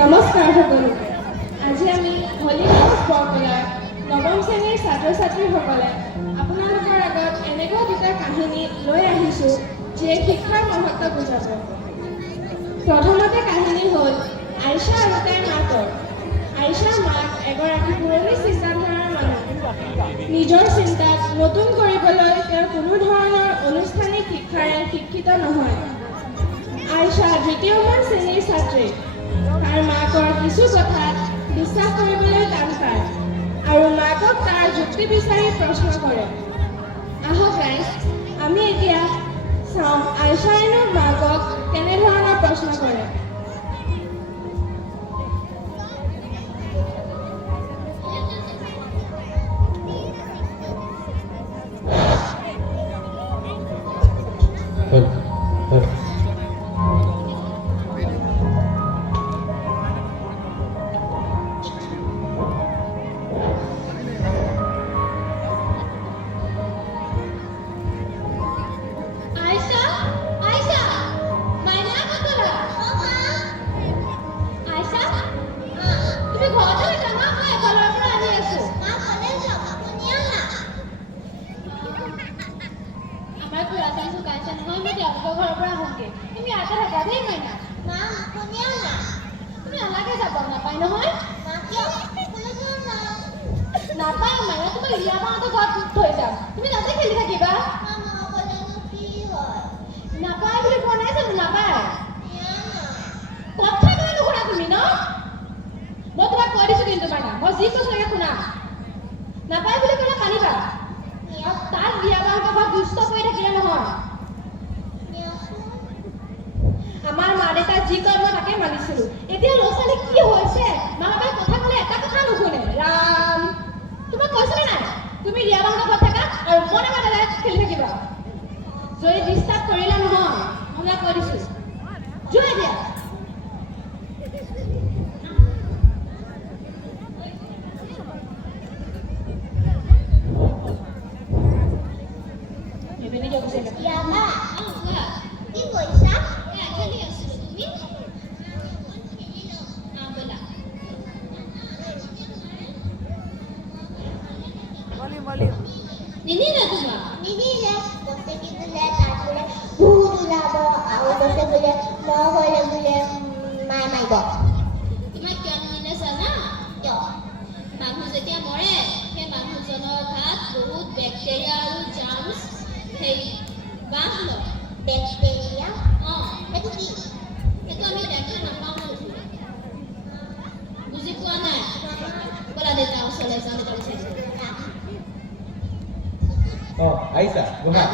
নমস্কাৰ সকলোকে। আজি আমি হলিক্ৰছ বৰকলাৰ নৱম শ্ৰেণীৰ ছাত্ৰ ছাত্ৰীসকলে আপোনালোকৰ আগত এনেকুৱা দুটা কাহিনী লৈ আহিছোঁ যিয়ে শিক্ষাৰ মহত্ব বুজাব। প্ৰথমতে কাহিনী হ'ল আইছা আৰু তাইৰ মাকৰ। আইছাৰ মাক এগৰাকী পুৰণি চিন্তাধাৰাৰ মানুহ। নিজৰ চিন্তাক নতুন কৰিবলৈ তেওঁ কোনো ধৰণৰ অনুষ্ঠানিক শিক্ষাৰে শিক্ষিত নহয়। আইছা দ্বিতীয়মান শ্ৰেণীৰ ছাত্ৰী। তাৰ মাকৰ কিছু কথাত বিশ্বাস কৰিবলৈ টান পায় আৰু মাকক তাৰ যুক্তি বিচাৰি প্ৰশ্ন কৰে। আহক গাইজ, আমি এতিয়া চাওঁ আইছাইনো মাকক কেনেধৰণৰ প্ৰশ্ন কৰে। আমাৰ মা দেউতা যি কয় মই তাকে মানিছিলো। এতিয়া ল'ৰা ছোৱালী কি হৈছে, মা বাবাই কথা ক'লে এটা কথা নুশুনে। ৰাম, তোমাক কৈছিলে নাই তুমি ৰিয়া বাহঁতৰ ঘৰত থাকা আৰু মনে মনে খেলি থাকিবা। যদি ডিষ্টাৰ্ব কৰিলে নহয়, মই কৈ দিছো যোৱা দিয়া। Aisa, Guha.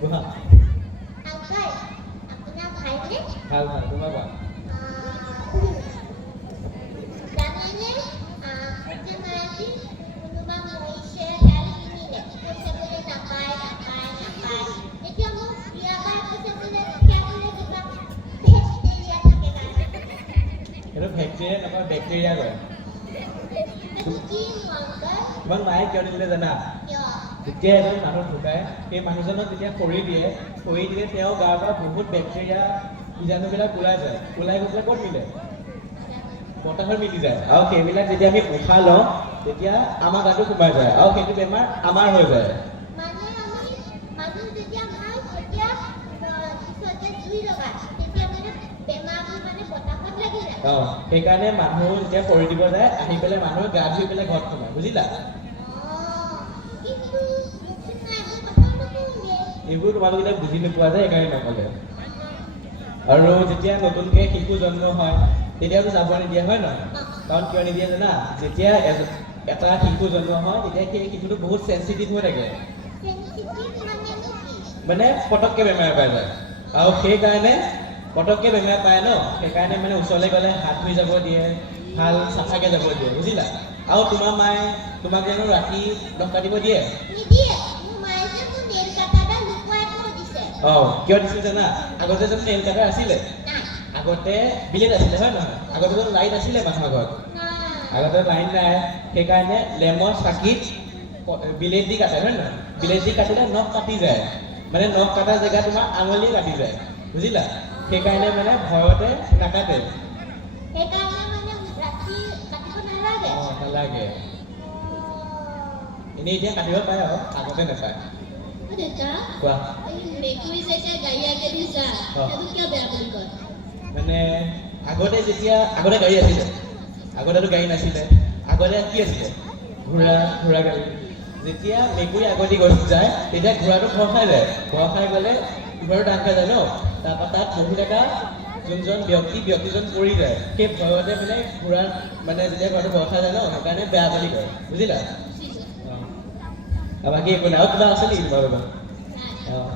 Guha. Uncle, apna bhai ne? Hal, तुम्हारा बात. जाने आज माजी उनुमा मोइसे डाली ने. कैसे बोले ना पाए. लेकिन वो या पाए कैसे बोले क्या बोले कितना बैक्टीरिया थकेगा. ये तो बैक्टीरिया ना पर बैक्टीरिया कोई. কি মঙ্গল তোমাক মায়ে কিয় দিলে জানা? যেতিয়া এজন মানুহ ঢুকায় সেই মানুহজনক যেতিয়া খৰি দিয়ে তেওঁ গাৰ পৰা বহুত বেক্টেৰিয়া বীজাণুবিলাক ওলাই যায়। ওলাই গৈ ক'ত মিলে? বতাহত মিলি যায়। আৰু সেইবিলাক যেতিয়া আমি উশাহ লওঁ তেতিয়া আমাৰ গাটো সোমাই যায় আৰু সেইটো বেমাৰ আমাৰ হৈ যায়। মানে আমি মানুহ যেতিয়া ভাল তেতিয়া পিছতে জুই লগাই তেতিয়া মানে বেমাৰবোৰ মানে বতাহত লাগি যায়। সেইকাৰণে মানুহ যেতিয়া খৰি দিব যায় আহি পেলাই মানুহে গা ধুই পেলাই ঘৰত সোমায়। বুজিলা? এইবোৰ তোমালোকে বুজি নোপোৱা যায় সেইকাৰণে নকলে। আৰু যেতিয়া নতুনকৈ শিশু জন্ম হয় তেতিয়াতো যাব নিদিয়া হয় নহয়? কাৰণ কিয় নিদিয়ে জানা? যেতিয়া এটা শিশু জন্ম হয় তেতিয়া সেই শিশুটো বহুত চেঞ্চিটিভ হৈ থাকে, মানে পটককৈ বেমাৰ পাই যায়। আৰু সেইকাৰণে পটককৈ বেমাৰ পায় ন, সেইকাৰণে মানে ওচৰলৈ গ'লে হাত ধুই যাব দিয়ে, ভাল চাফাকৈ যাব দিয়ে। বুজিলা? আৰু তোমাৰ মায়ে তোমাক জানো ৰাতি নখ কাটিব দিয়ে? কিয় দিছিল জানা? আগতে য'ত নেইল কাটাৰ আছিলে, আগতে বিলেট আছিলে হয় নহয়? আগতে য'ত লাইট আছিলে মানুহৰ ঘৰত, আগতে লাইন নাই, সেইকাৰণে লেমৰ চাকিত বিলেট দি কাটে হয় নহয়? বিলেট দি কাটিলে নখ কাটি যায়, মানে নখ কটা জেগা তোমাৰ আঙুলি কাটি যায়। বুজিলা? সেইকাৰণে মানে ভয়তে নাকাটে। সেইকাৰণে মানে ৰাতি কাটিব নালাগে। নালাগে। এনেই এতিয়া কাটিব পাৰে আৰু আগতে নাপায়। দেউতা, কোৱা। এই মেকুৰী যেতিয়া গাড়ী আগেদি যায়, সেইটো কিয় বেয়া বুলি কয়? মানে আগতে গাড়ী আছিলে, আগতেতো গাড়ী নাছিলে, আগতে কি আছিলে? ঘোঁৰা গাড়ী। যেতিয়া মেকুৰী আগতে যায় তেতিয়া ঘোঁৰাটো ভৰ খাই যায়, ভৰ খাই গ'লে ইবাৰো ডাঙ খাই যায় ন, তাৰপৰা তাত বহি থকা যোনজন ব্যক্তিজন পৰি যায়, সেই ভয়তে মানে ঘোঁৰা মানে যেতিয়া ঘোঁৰাটো ভৰ খাই যায় ন, সেইকাৰণে বেয়া বুলি কয়, বুজিলা? বাকী একো নাই। আৰু কিবা আছে নেকি তোমাৰ লগত?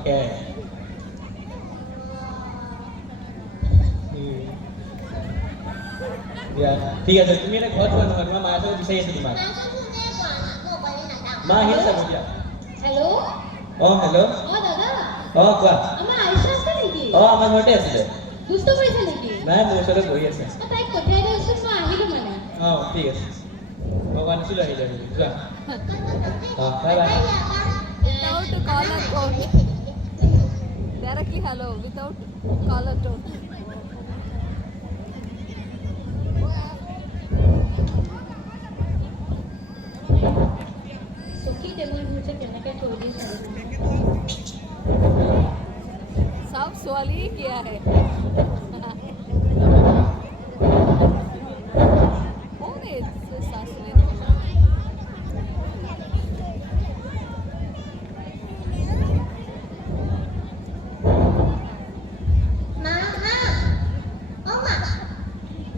সেয়াই। দিয়া ঠিক আছে, তুমি এতিয়া ঘৰত যোৱা নহয়, তোমাৰ মায়ে চাগে বিচাৰি আছে তোমাক। মা আহি আছে দিয়া। হেল্ল'? হেল্ল'? দাদা। কোৱা। আমাৰ আইছা আছে নেকি? আমাৰ ঘৰতে আছিলে। দুষ্ট কৰিছে নেকি? নাই, মোৰ ওচৰতে বহি আছে। তাইক পঠিয়াই দিয়কচোন, মই আহিলো মানে। ঠিক আছে। ভগৱান আছিলো আহিলে যোৱা। Bye bye. Without collar tone. Directly hello, without collar tone. চকী টেবুল ঘূৰিছে কেনেকৈ থৈ দিছে? सब सवाल ही किया है। कौन है सासुरे?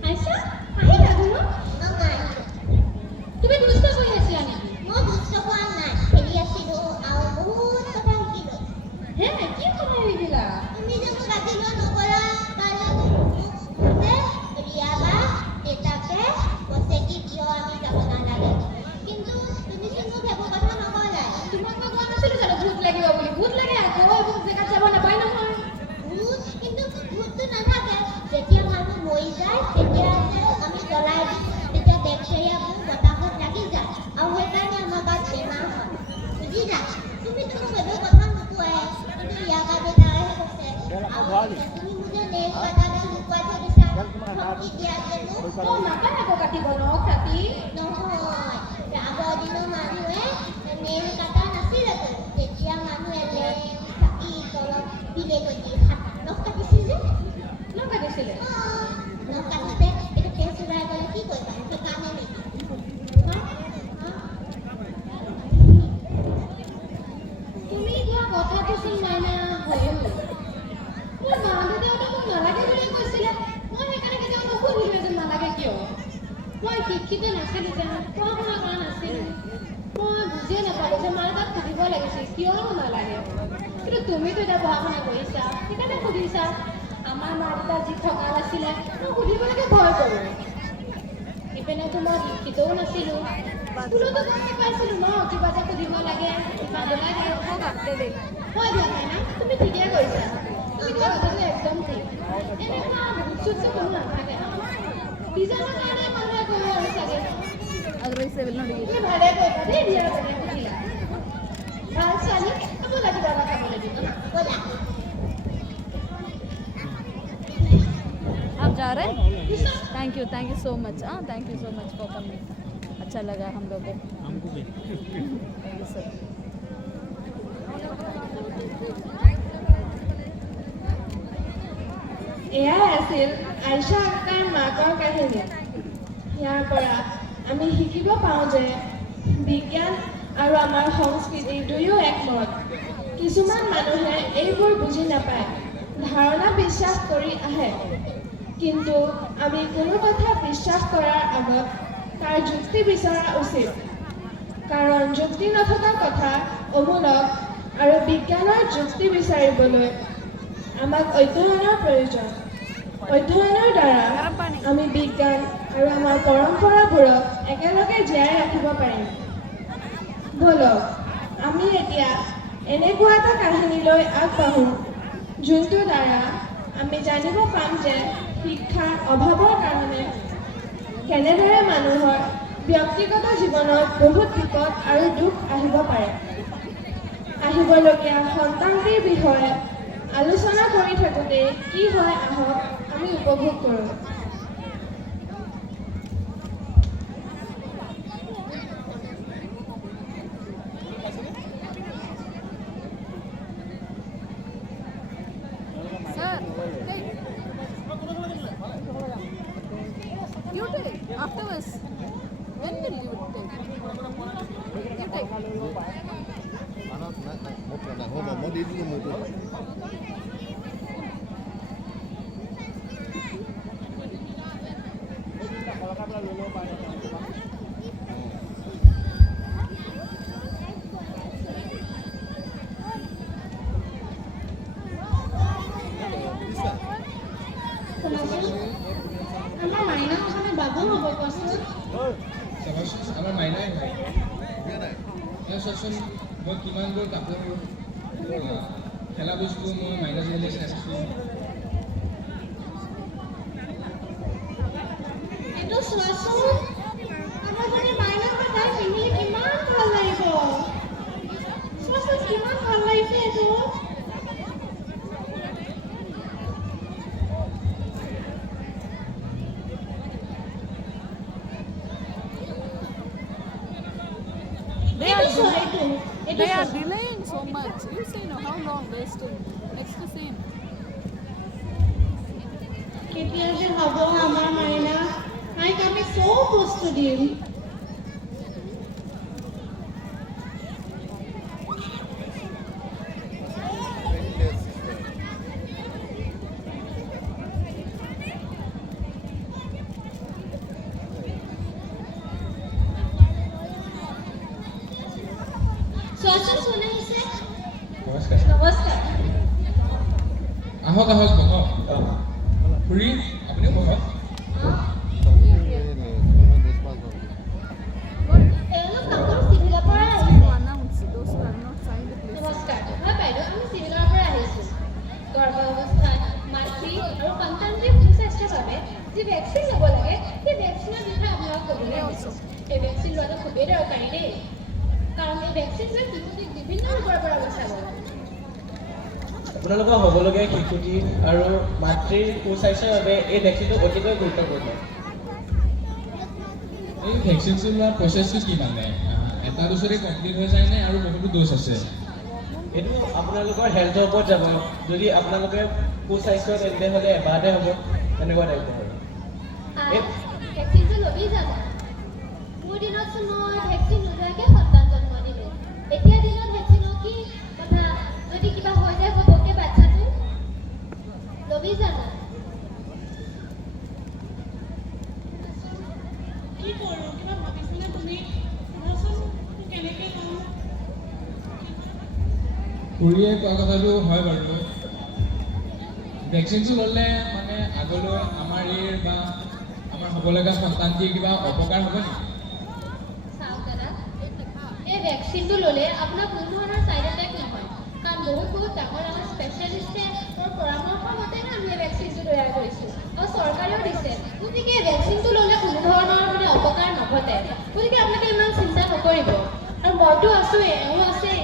আইছা আহিলা ঘৰত? তুমি দুষ্ট কৰি আছিলা নেকি? হে কি কথা শিকিলা? তোমাক মই কোৱা নাছিলো জানো ভূত লাগিব বুলি? ভূত লাগে আকৌ, এইবোৰ জেগাত যাব নাপায় নহয়। যেতিয়া মানুহ মৰি যায় তেতিয়া আমি জ্বলাই দিওঁ, তেতিয়া বেক্টেৰিয়াবোৰ বতাহত লাগি যায় আৰু সেইকাৰণে আমাৰ গাত বেমাৰ হয়, বুজিলা? তুমি মোক এইবোৰ কথা নোকোৱাই, কিন্তু ইয়াৰ পৰা দেউতাইহে কৈছে। আৰু তুমি মোক যে নেইল কাটাৰডাল লুকুৱাই থৈ দিছা, শক্তি দিয়া যেনো। নাপায় আকৌ কাটিব ন কাটি। নহয়, আগৰ দিনৰ মানুহে নেইল কাটাৰ নাছিলেতো, তেতিয়া মানুহে লেম চাকি তলত বিলেকতি নখ কাটিছিল যে। ন কাটিছিলে? নখ কাটোতে এইটো তেজ ওলাই গ'লে কি কৰিবা? সেইকাৰণে নেকি? তুমি কোৱা কথাটোচোন মানে হয়ো। মোৰ মা দেউতাহঁতে মোক নালাগে বুলি কৈছিলে, মই সেইকাৰণে কেতিয়াও নুসুধিলো যে নালাগে কিয়। মই শিক্ষিত নাছিলোঁ যে, পঢ়া শুনা কৰা নাছিলোঁ, মই বুজিয়ে নাপালোঁ যে মা দেউতাক সুধিব লাগিছিল কিয়নো নালাগে। কিন্তু তুমিতো এতিয়া পঢ়া শুনা কৰিছা, সেইকাৰণে সুধিছা। আমাৰ মা দেউতা যি থকাল আছিলে, মই সুধিবলৈকে ভয় কৰোঁ। ইপিনেতো মই শিক্ষিতও নাছিলোঁ, স্কুলতো গম নাপাইছিলোঁ ন কিবা এটা সুধিব লাগে, কিবা নালাগে। वो करते देख। হয় দিয়া মাইনা, তুমি ঠিকে কৰিছা। তুমি কোৱা কথাটো একদম ঠিক। এনেকুৱা ভূত চুত যে কোনো নাথাকে। বিজানৰ কাৰণে মানুহে কয় আৰু চাগে। Otherwise they will not eat. তুমি ভালে কৰিবা দেই বিয়াৰ কাৰণে সুধিলা। ভাল ছোৱালী, খাব লাগিব বা খাব লাগিব ন। ব'লা। आप जा रहे हैं? Thank you so much. Thank you so much for coming. अच्छा लगा हम लोग को। हमको भी। Thank you sir. এয়াই আছিল আইছা আক্তাৰ মাকৰ কাহিনী। ইয়াৰ পৰা আমি শিকিব পাওঁ যে বিজ্ঞান আৰু আমাৰ সংস্কৃতি দুয়ো একমত। কিছুমান মানুহে এইবোৰ বুজি নাপায়, ধাৰণা বিশ্বাস কৰি আহে। কিন্তু আমি কোনো কথা বিশ্বাস কৰাৰ আগত তাৰ যুক্তি বিচৰা উচিত। কাৰণ যুক্তি নথকা কথা অমূলক আৰু বিজ্ঞানৰ যুক্তি বিচাৰিবলৈ আমাক অধ্যয়নৰ প্ৰয়োজন। অধ্যয়নৰ দ্বাৰা আমি বিজ্ঞান আৰু আমাৰ পৰম্পৰাবোৰক একেলগে জীয়াই ৰাখিব পাৰিম। ব'লক আমি এতিয়া এনেকুৱা এটা কাহিনীলৈ আগবাঢ়োঁ, যোনটোৰ দ্বাৰা আমি জানিব পাম যে শিক্ষাৰ অভাৱৰ কাৰণে কেনেদৰে মানুহৰ ব্যক্তিগত জীৱনত বহুত বিপদ আৰু দুখ আহিব পাৰে। আহিবলগীয়া সন্তানটিৰ বিষয়ে আলোচনা কৰি থাকোঁতে কি হয় আহক আমি উপভোগ কৰোঁ। শুনাচোন, আমাৰ মাইনা হ'বনে বাবু হ'ব কোৱাচোন? চাবাচোন আমাৰ মাইনাই হয় চোৱাচোন মই কিমানবোৰ কাপোৰ খেলা বস্তু মই মাইনাজনীলৈ চাইছোঁ এইটো চোৱাচোন, আমাৰ যদি মাইনা হয় তাই পিন্ধিলে কিমান ভাল লাগিব। চোৱাচোন কিমান ভাল লাগিছে এইটো। They are, এইটো চোৱা, এইটো they are চোৱা। delaying so much. You see, no, how long wasting. Next scene. কেতিয়া যে হ'ব আমাৰ মাইনা, তাইক আমি চব বস্তু দিম। চোৱাচোন কোন আহিছে। নমস্কাৰ নমস্কাৰ। আহক আহক বহক খুৰী আপুনিও বহক তেওঁলোক কাপোৰ চিভিলৰ পৰা To আহিছে। announce those who have not signed the please. নমস্কাৰ। হয় বাইদেউ, আমি চিভিলৰ পৰা আহিছোঁ। গৰ্ভাৱস্থাত মাতৃ আৰু সন্তানটিৰ সুস্বাস্থ্যৰ বাবে যি ভেকচিন ল'ব লাগে, সেই ভেকচিনৰ বিষয়ে আপোনাক ক'বলৈ আহিছোঁ। এই ভেকচিন লোৱাটো খুবেই দৰকাৰী দেই, কাৰণ এই ভেকচিনটোৱে শিশুটিক বিভিন্ন ৰোগৰ পৰা বচাব। আপোনালোকৰ হ'বলগীয়া শিশুটি আৰু মাতৃৰ সুস্বাস্থ্যৰ বাবে এই ভেকচিনটো অতিকৈ গুৰুত্বপূৰ্ণ। এই ভেকচিনটো লোৱাৰ প্ৰচেছটো কি মানে এটা ড'জতে কমপ্লিট হৈ যায়নে আৰু বহুতো ড'জ আছে এইটো আপোনালোকৰ হেল্থৰ ওপৰত যাব। যদি আপোনালোকে সুস্বাস্থ্য তেন্তে হ'লে এবাৰতে হ'ব, তেনেকুৱা টাইপৰ হয়। ভেকচিনটো ল'বি জানো? মোৰ দিনতচোন মই ভেকচিন নোলোৱাকৈ সন্তান জন্ম দিলোঁ। এতিয়া দিনত ভেকচিনৰ কি কথা? যদি কিবা হৈ যায় ঘপককৈ বাচ্ছাটো, ল'বি জানো? কি কৰোঁ, কিবা ভাবিছানে তুমি? কোৱাচোন কেনেকৈ ল'ম? খুৰীয়ে কোৱা কথাটো হয় বাৰু ভেকচিনটো ল'লে মানে আগলৈ আমাৰ বা আমাৰ হ'বলগীয়া সন্তানটিৰ কিবা অপকাৰ হ'ব নেকি চাওক দাদা, এই ভেকচিনটো ল'লে আপোনাৰ কোনো ধৰণৰ ছাইড এফেক্ট নহয়, কাৰণ বহুত ডাঙৰ ডাঙৰ স্পেচিয়েলিষ্টে পৰামৰ্শ মতেহে আমি এই ভেকচিনটো তৈয়াৰ কৰিছোঁ আৰু চৰকাৰেও দিছে। গতিকে এই ভেকচিনটো ল'লে কোনো ধৰণৰ মানে অপকাৰ নঘটে। গতিকে আপোনালোকে ইমান চিন্তা নকৰিব। আৰু মইতো আছোঁৱেই, এওঁ আছেই,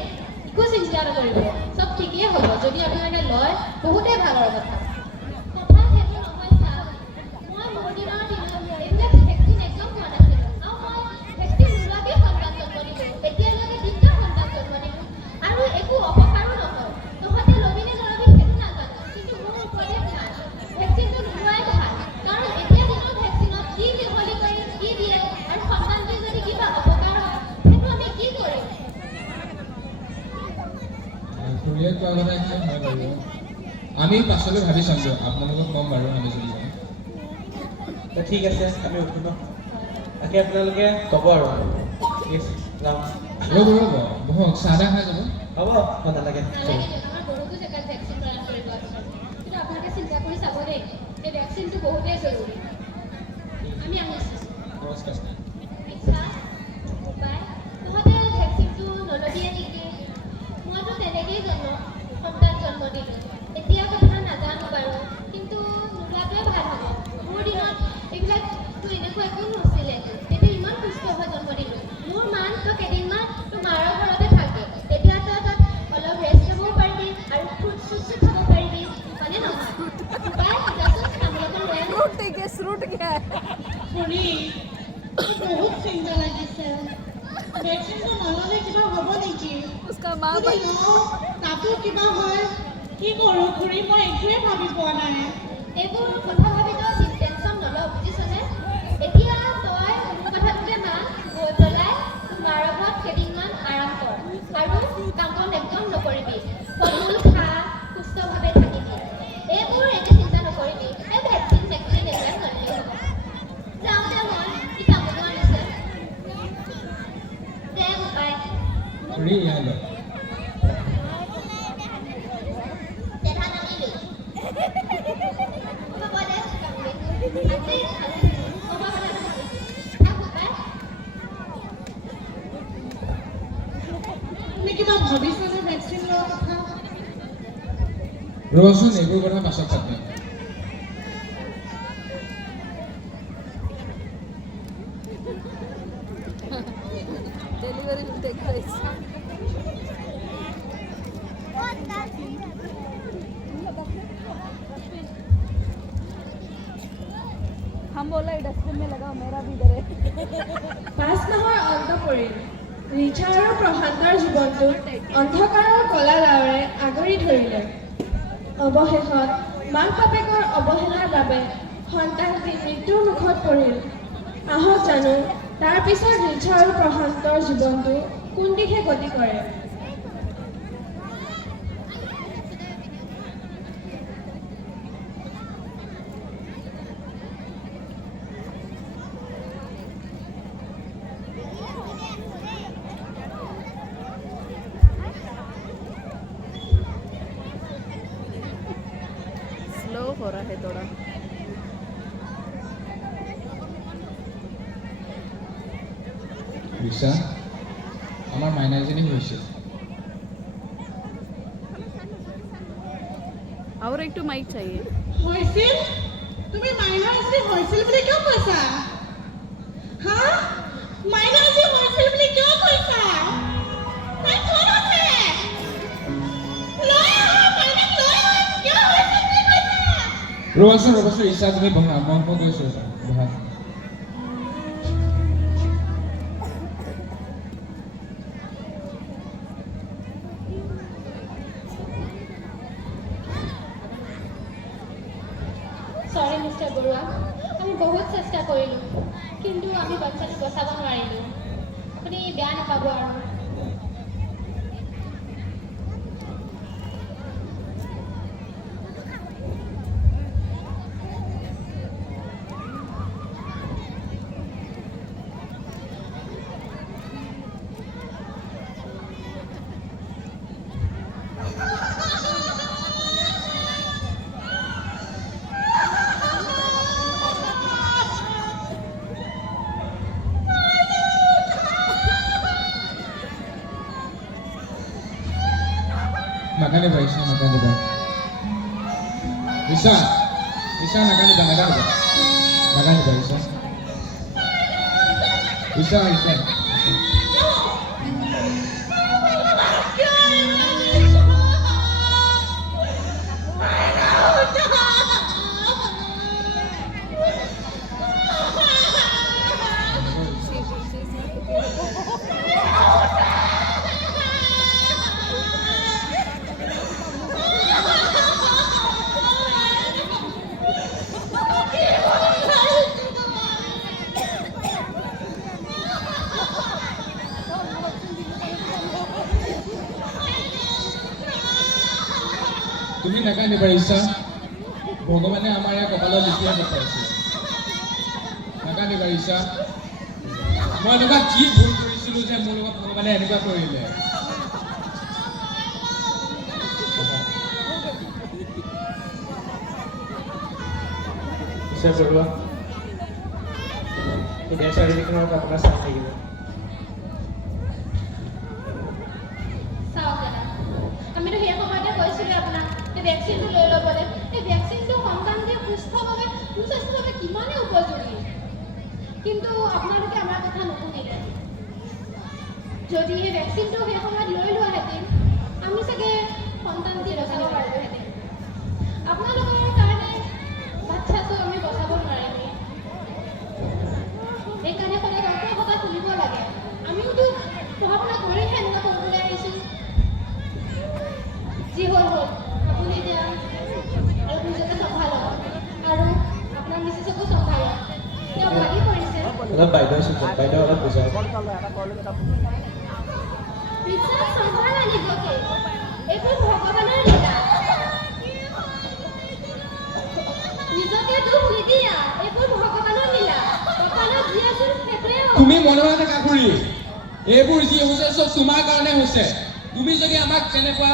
একো চিন্তা নকৰিব, চব ঠিকেই হ'ব। যদি আপোনালোকে লয়, বহুতেই ভালৰ কথা। কথা সেইটো নহয় চাওক, মই মোৰ দিনৰ এইবিলাক ভেকচিন একদম পোৱা নাছিলোঁ আৰু মই ভেকচিন নোলোৱাকৈ সন্তান জন্ম দিলোঁ। এতিয়ালৈকে তিনিটা সন্তান জন্ম দিলোঁ আৰু একো অপকাৰো নহয়। তহঁতে ল'বি নে নল'বি সেইটো নাজানো, কিন্তু মোৰ ওপৰতে ভাল। ভেকচিনটো নোলোৱাই ভাল, কাৰণ এতিয়া দিনৰ ভেকচিনত কি মিহলি কৰি কি দিয়ে আৰু সন্তানটোৰ যদি কিবা অপকাৰ হয়, সেইটো আমি কি কৰিম? খুৰীয়ে কোৱা কথাখিনি হয় বাৰু আমি পাছলৈ ভাবি চাম দিয়ক আপোনালোকক ক'ম বাৰু আমি যদি যাওঁ ত' ঠিক আছে, আমি উঠো ন। তাকে আপোনালোকে ক'ব আৰু ঠিক আছে, যাওঁ। ৰ'ব বহক চাহ তাহ খাই যাব হ'ব, নালাগে। নালাগে, আমাৰ বহুতো জেগাত ভেকচিন প্ৰদান কৰিব আছে। কিন্তু আপোনালোকে চিন্তা কৰি চাব দেই, এই ভেকচিনটো বহুতেই জৰুৰী। আমি আহিছোঁ। নমস্কাৰ ইচ্ছা উপায় তহঁতে ভেকচিনটো নল'বিয়ে নেকি? মইতো তেনেকেই সন্তান জন্ম দিলোঁ। এতিয়া কথা নাজানো বাৰু, কিন্তু নোলোৱাটোৱে ভাল হ'ব। মোৰ দিনত এইবিলাকতো এনেকুৱা একো নাছিলে, তেতিয়া ইমান সুস্থ হৈ জন্ম দিলোঁ। মোৰ মান তই কেইদিনমান তোৰ মাৰৰ ঘৰতে থাকে, তেতিয়া তই তাত অলপ ৰেষ্ট ল'বও পাৰিবি আৰু ফ্ৰুট চুটছো খাব পাৰিবি, হয়নে নহয়? উপায় যাচোন তামোল অকণ লৈ আন। फ्रूट क्या है খুৰী, মোৰ বহুত চিন্তা লাগিছে। ভেকচিনটো নল'লে কিবা হ'ব নেকি? उसका माँ যদি লওঁ, তাতো কিবা হয়, কি কৰোঁ খুৰী? মই একোৱে ভাবি পোৱা নাই। এইবোৰ কথা ভাবি তই টেনশ্যন নলওঁ, বুজিছনে? এতিয়া তই মোৰ কথাটোকে মান, গৈ পেলাই তোৰ মাৰ ঘৰত কেইদিনমান আৰাম কৰ আৰু কাম বন একদম নকৰিবি। ফল মূল খা, সুস্থভাৱে থাকিবি। এইবোৰ এতিয়া চিন্তা নকৰিবি। এই ভেকচিন চেকচিন এইবিলাক নল'লেই হ'ব। যাওঁতে মই কি তামোলো আনিছে দে উপায় খুৰী ইয়ালৈ দেহা নামিলোঁ। ৰচোন এইবোৰ কথা পাছত পাতিম Delivery will take place. हम बोला डस्टबिन में लगाओ मेरा भी इधर है 5 মাহৰ অন্ত পৰিল ৰিচা আৰু প্ৰশান্তৰ জীৱনটো অন্ধকাৰৰ কলা ডাৱৰে আগুৰি ধৰিলে অৱশেষত মাক বাপেকৰ অৱহেলাৰ বাবে সন্তানটি মৃত্যুৰ মুখত পৰিল আহক জানো তাৰ পিছত ৰিচা আৰু প্ৰশান্তৰ জীৱনটো কোন দিশে গতি কৰে स्लो हो रहा है थोड़ा ৰিচা আমাৰ মাইনাজনী হৈছে और एक तो माइक चाहिए হৈছিল তুমি মাইনা আজি হৈছিল বুলি কিয় কৈছা হা মাইনা আজি হৈছিল বুলি কিয় কৈছা তাই কোন আছে লৈ আহা মাইনাক লৈ আহা কিয় হৈছিল বুলি কৈছা ৰচোন ৰিচা তুমি বহা মই গৈছো বহা সৰি মিষ্টাৰ বৰুৱা আমি বহুত চেষ্টা কৰিলোঁ কিন্তু আমি বাচ্চাটো বচাব নোৱাৰিলোঁ আপুনি বেয়া নাপাব আৰু নাকানিবা ৰিচা নাকানিবা ৰিচা ৰিচা নাকানিবা ৰিচা ৰিচা ৰিচা তুমি নাকানিবা ৰিচা ভগৱানে আমাৰ ইয়াৰ কপালত লিখিয়া পঠাইছে নাকানিবা ৰিচা মই এনেকুৱা কি ভুল কৰিছিলোঁ যে মোৰ লগত ভগৱানে এনেকুৱা কৰিলে মিষ্টাৰ বৰুৱা এই ডেথ চাৰ্টিফিকেটত আপোনাৰ চাই থাকিব চাওক দাদা আমিতো সেই সময়তে কৈছিলোঁ আপোনাক এই ভেকচিনটো লৈ ল'বলৈ এই ভেকচিনটো সন্তানটোৱে সুস্থভাৱে সুস্বাস্থ্যভাৱে কিমানেই উপযোগী কিন্তু আপোনালোকে আমাৰ কথা নুশুনিলে যদি এই ভেকচিনটো সেই সময়ত লৈ লোৱাহেঁতেন আমি চাগে সন্তানটি বচাব পাৰিলোহেঁতেন আপোনালোকৰ কাৰণে বাচ্চাটো আমি বচাব নোৱাৰিলোঁ সেইকাৰণে সদায় ডক্টৰৰ কথা শুনিব লাগে আমিওতো পঢ়া শুনা কৰিহে এনেকুৱা কৰিবলৈ আহিছোঁ যি হ'ল হ'ল আপুনি এতিয়া আৰু নিজকে চম্ভালক আৰু আপোনাৰ মিছেছকো চম্ভালক তেওঁ ভাগি পৰিছে অলপ বাইদেউ অলপ বুজাওক বিশ্বাস চম্ভালা নিজকে এইটো ভগৱানৰ লীলা নিজকে দুখ নিদিয়া এইবোৰ ভগৱানৰ লীলা কপালত যি আছিল সেইটোৱে হ'ব তুমি মনে মনে কাকুৰি এইবোৰ যি হৈছে চব তোমাৰ কাৰণে হৈছে তুমি যদি আমাক তেনেকুৱা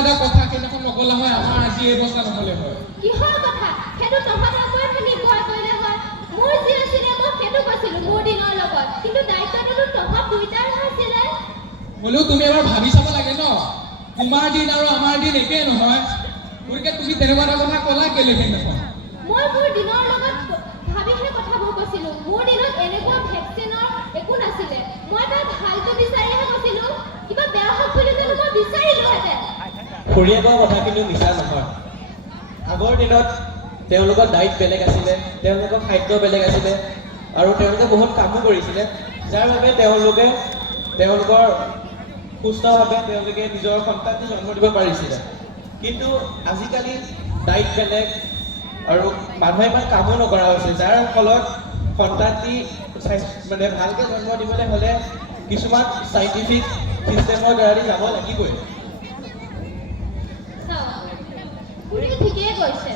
এটা কথা সেইদিনাখন নকলা হয় আমাৰ আজি এই অৱস্থা নহ'লে হয় কিহৰ কথা সেইটো তহঁতকৈ তুমি কোৱা কৰিলে হয় মোৰ যি আছিলে মই সেইটো কৈছিলোঁ মোৰ দিনৰ লগত কিন্তু দায়িত্বটো তহঁত দুইটাৰ হৈছিলে হ'লেও তুমি এবাৰ ভাবি চাব লাগে ন তোমাৰ দিন আৰু আমাৰ দিন একেই নহয় তুমি তেনেকুৱা এটা কথা ক'লা কেলে সেইদিনাখন? মই মোৰ দিনৰ লগত ভাবিহে কথাবোৰ কৈছিলোঁ। মোৰ দিনত এনেকুৱা ভেকচিনৰ একো নাছিলে। মই তাৰ ভালটো বিচাৰিহে কৈছিলোঁ। কিবা বেয়া হওক বুলি জানো মই বিচাৰিলোহেঁতেন। খুৰীয়ে কোৱা কথা কিন্তু মিছা নহয়। আগৰ দিনত তেওঁলোকৰ ডাইট বেলেগ আছিলে, তেওঁলোকৰ খাদ্য বেলেগ আছিলে আৰু তেওঁলোকে বহুত কামো কৰিছিলে, যাৰ বাবে তেওঁলোকৰ সুস্থভাৱে তেওঁলোকে নিজৰ সন্তানটো জন্ম দিব পাৰিছিলে। কিন্তু আজিকালি ডাইট বেলেগ আৰু মানুহে ইমান কামো নকৰা হৈছে, যাৰ ফলত সন্তানটি মানে ভালকৈ জন্ম দিবলৈ হ'লে কিছুমান চাইণ্টিফিক চিষ্টেমৰ দ্বাৰা যাব লাগিবই। আপুনি ঠিকেই কৈছে।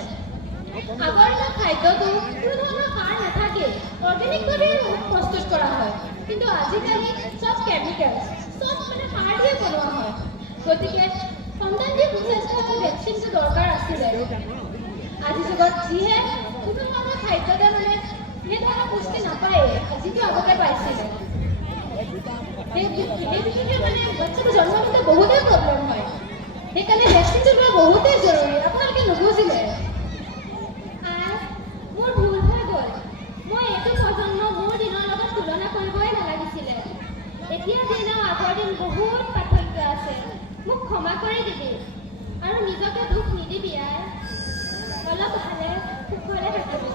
আগৰ দিনৰ খাদ্যটো কোনো ধৰণৰ সাৰ নাথাকে, অৰ্গেনিকভাৱে প্ৰস্তুত কৰা হয়। কিন্তু আজিকালি চব কেমিকেল, চব মানে সাৰ দিয়ে বনোৱা হয়। গতিকে সন্তানটি সুস্বাস্থ্য ভেকচিনটো দৰকাৰ আছিলে। আজিৰ যুগত যিহে কোনো ধৰণৰ খাদ্যতে মানে সেই ধৰণৰ পুষ্টি নাপায়েই, যিটো আগতে পাইছিলে। সেই বিশেষে মানে বাচ্চাটো জন্ম দিওঁতে বহুতেই প্ৰব্লেম হয়। সেইকাৰণে ভেকচিনটো লোৱা বহুতেই জৰুৰী। আপোনালোকে নুবুজিলে। মোৰ ভুল হৈ গ'ল। মই এইটো প্ৰজন্ম মোৰ দিনৰ লগত তুলনা কৰিবই নালাগিছিলে। এতিয়া দিনৰ আগৰ দিন বহুত পাৰ্থক্য আছে। মোক ক্ষমা কৰি দিবি আৰু নিজকে দুখ নিদিবি আই। অলপ ভালে সুখৰে থাকিবি।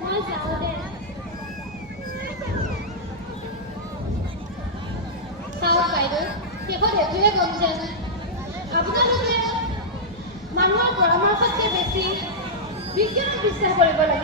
মই যাওঁ দে। চাওক বাইদেউ, শেষত এইটোৱে ক'ম যে আপোনালোকে মানুহৰ পৰামৰ্শতকৈ বেছি বিজ্ঞানক বিশ্বাস কৰিব লাগে।